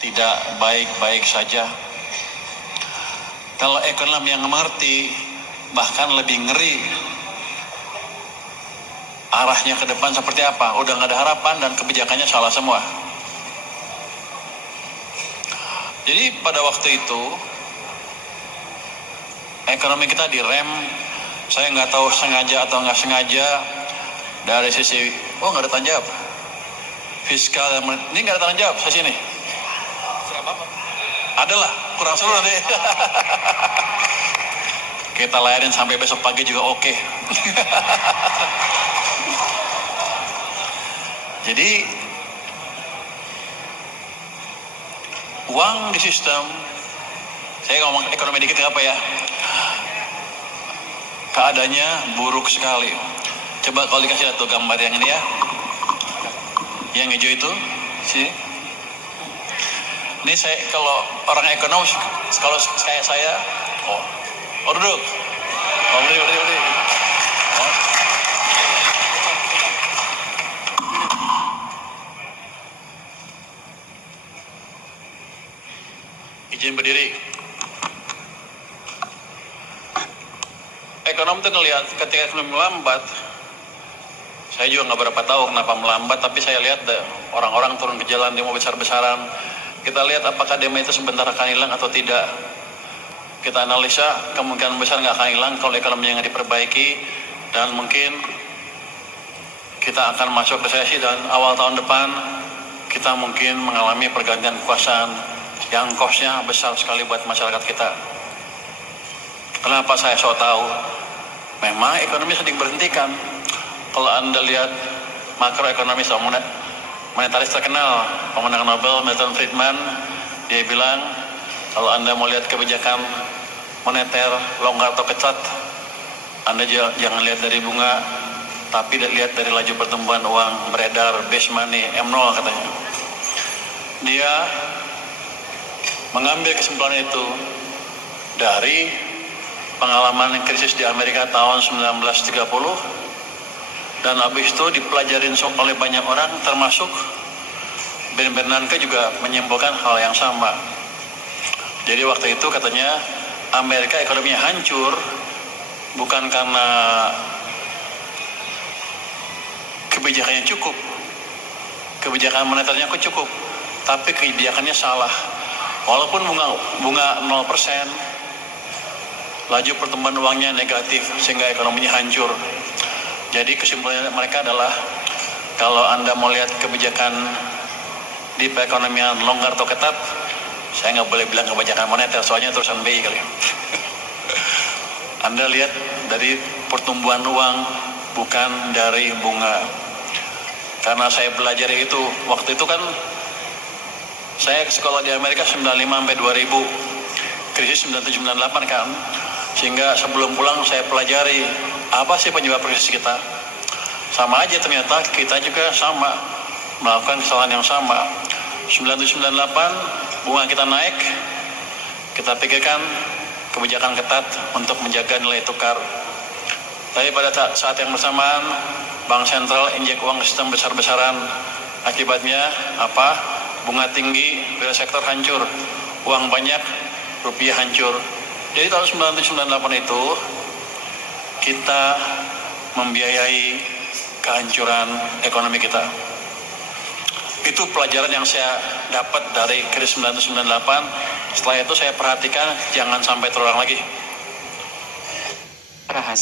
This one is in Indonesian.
tidak baik-baik saja. Kalau ekonom yang mengerti, bahkan lebih ngeri arahnya ke depan seperti apa. Udah nggak ada harapan dan kebijakannya salah semua. Jadi pada waktu itu ekonomi kita direm. Saya nggak tahu sengaja atau nggak sengaja dari sisi nggak ada tanggung jawab fiskal. Ini nggak ada tanggung jawab saya sini. Adalah kurang seru nanti. Kita layanin sampai besok pagi juga oke. Jadi uang di sistem, saya ngomong ekonomi dikit nggak apa ya, keadaannya buruk sekali. Coba kalau dikasih lihat tuh gambar yang ini ya, yang hijau itu sih. Ini saya kalau orang ekonom, kalau kayak saya, duduk, berdiri. Izin berdiri. Ekonom tuh ngelihat ketika ekonomi melambat, saya juga nggak berapa tahu kenapa melambat, tapi saya lihat orang-orang turun ke jalan demo besar-besaran. Kita lihat apakah demo itu sebentar akan hilang atau tidak. Kita analisa kemungkinan besar nggak akan hilang kalau ekonominya nggak diperbaiki, dan mungkin kita akan masuk resesi dan awal tahun depan kita mungkin mengalami pergantian kekuasaan yang kosnya besar sekali buat masyarakat kita. Kenapa saya so tahu? Memang ekonomi sedang berhentikan. Kalau Anda lihat makroekonomis monetaris terkenal, pemenang Nobel Milton Friedman, dia bilang kalau Anda mau lihat kebijakan moneter longgar atau ketat, Anda jangan lihat dari bunga, tapi lihat dari laju pertumbuhan uang beredar, base money, M0 katanya. Dia mengambil kesimpulan itu dari pengalaman krisis di Amerika tahun 1930, dan habis itu dipelajarin oleh banyak orang, termasuk Ben Bernanke juga menyimpulkan hal yang sama. Jadi waktu itu katanya Amerika ekonominya hancur bukan karena kebijakannya cukup, kebijakan moneternya cukup, tapi kebijakannya salah. Walaupun bunga 0%, laju pertumbuhan uangnya negatif sehingga ekonominya hancur. Jadi kesimpulannya mereka adalah kalau Anda mau lihat kebijakan di perekonomian longgar atau ketat, saya nggak boleh bilang kebijakan moneter, soalnya terusan BI kali. Anda lihat dari pertumbuhan uang, bukan dari bunga. Karena saya belajar itu, waktu itu kan saya sekolah di Amerika 95 sampai 2000, krisis 97-98 kan. Sehingga sebelum pulang saya pelajari apa sih penyebab krisis kita. Sama aja ternyata kita juga sama melakukan kesalahan yang sama. 97-98 bunga kita naik, kita pikirkan kebijakan ketat untuk menjaga nilai tukar. Tapi pada saat yang bersamaan bank sentral injek uang ke sistem besar-besaran. Akibatnya apa? Bunga tinggi, real sektor hancur, uang banyak, rupiah hancur. Jadi tahun 97-98 itu kita membiayai kehancuran ekonomi kita. Itu pelajaran yang saya dapat dari krisis 97-98. Setelah itu saya perhatikan jangan sampai terulang lagi.